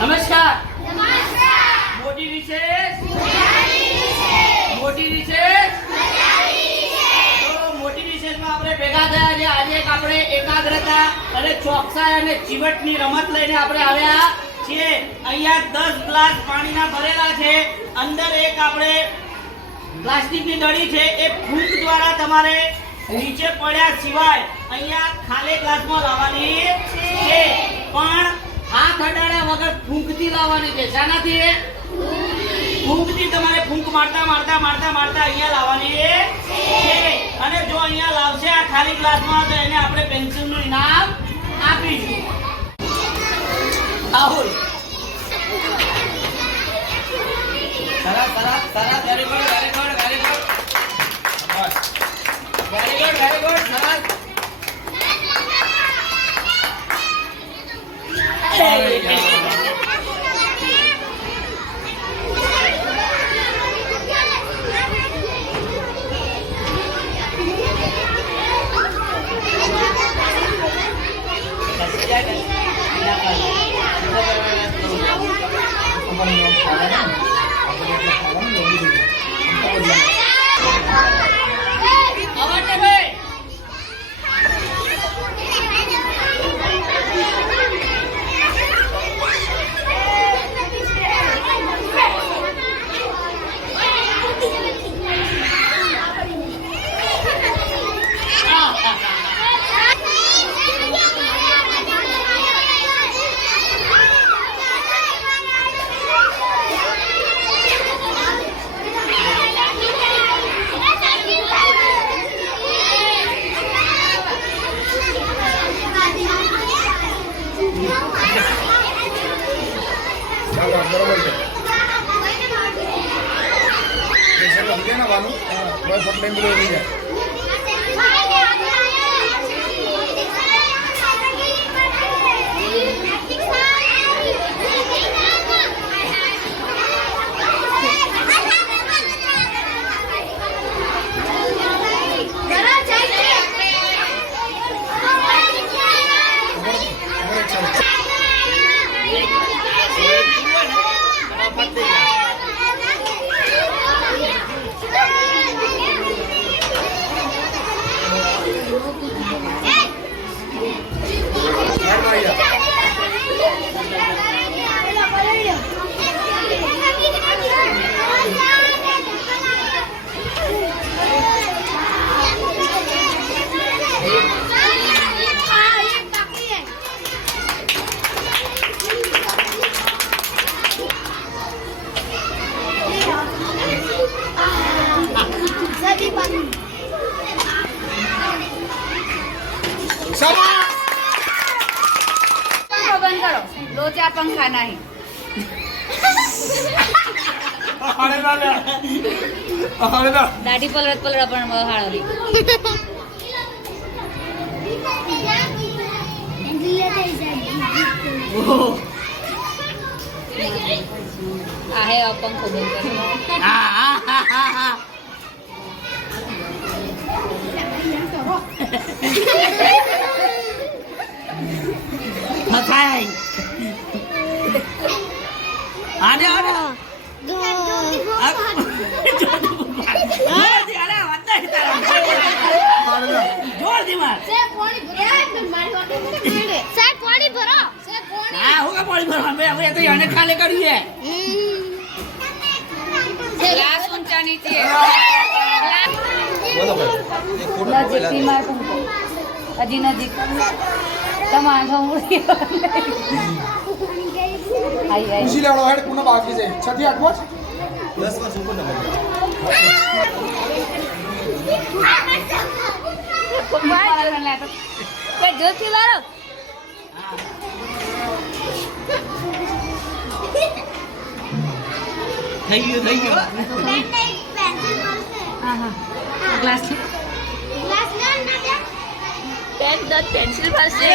નમસ્કાર. મોટી રિસેસ. મોટી રિસેસ. તો મોટી રિસેસમાં આપણે ભેગા થયા છે. આજે આપણે એકાગ્રતા અને ચોકસાઈ અને ચીવટની રમત લઈને આપણે આવ્યા છીએ. અહીંયા 10 ગ્લાસ પાણીના ભરેલા છે. અંદર એક આપણે પ્લાસ્ટિકની દડી છે. એ ફૂંક દ્વારા તમારે નીચે પડ્યા સિવાય અહીંયા ખાલી ગ્લાસમાં લાવવાની છે. પણ હાથ અડાડ્યા વગર ફૂંકથી લાવવાની છે. શાનાથી? ફૂંકથી. તમારે ફૂંક મારતા મારતા મારતા મારતા અહીંયા લાવવાની છે. અને જો અહીંયા લાવશે આ ખાલી ગ્લાસમાં તો એને આપણે પેન્સિલનું ઇનામ આપીશું. રાહુલ સરસ સરસ સરસ. Very good very good very good very good very good સરસ. बरोबर છે. પ્રેશર લગે ના વાલું બસ ફટલે મિલો રહી જાય. लोचा पंखा नहीं दाढ़ी पलट पलट अपन हाड़ी आहे पंखो बंद થાય. આને આને જોરથી માર. पानी भरो હા હું કે પાણી ભરવા બે હવે તો એને ખાલી કર્યું છે. ग्लास ऊंचा नीचे બોલો ભાઈ એક ફોટો नजीक मार पंखो अजी नजीक તમારે ઉડી આઈ આઈ ખુશી લેવડો હેડ પુના બાકી છે 6 થી 8 માં 10 માં સુપર નંબર કે જોરથી મારો થઈ ગયું હા હા glass Glass na, pen pencil પાસે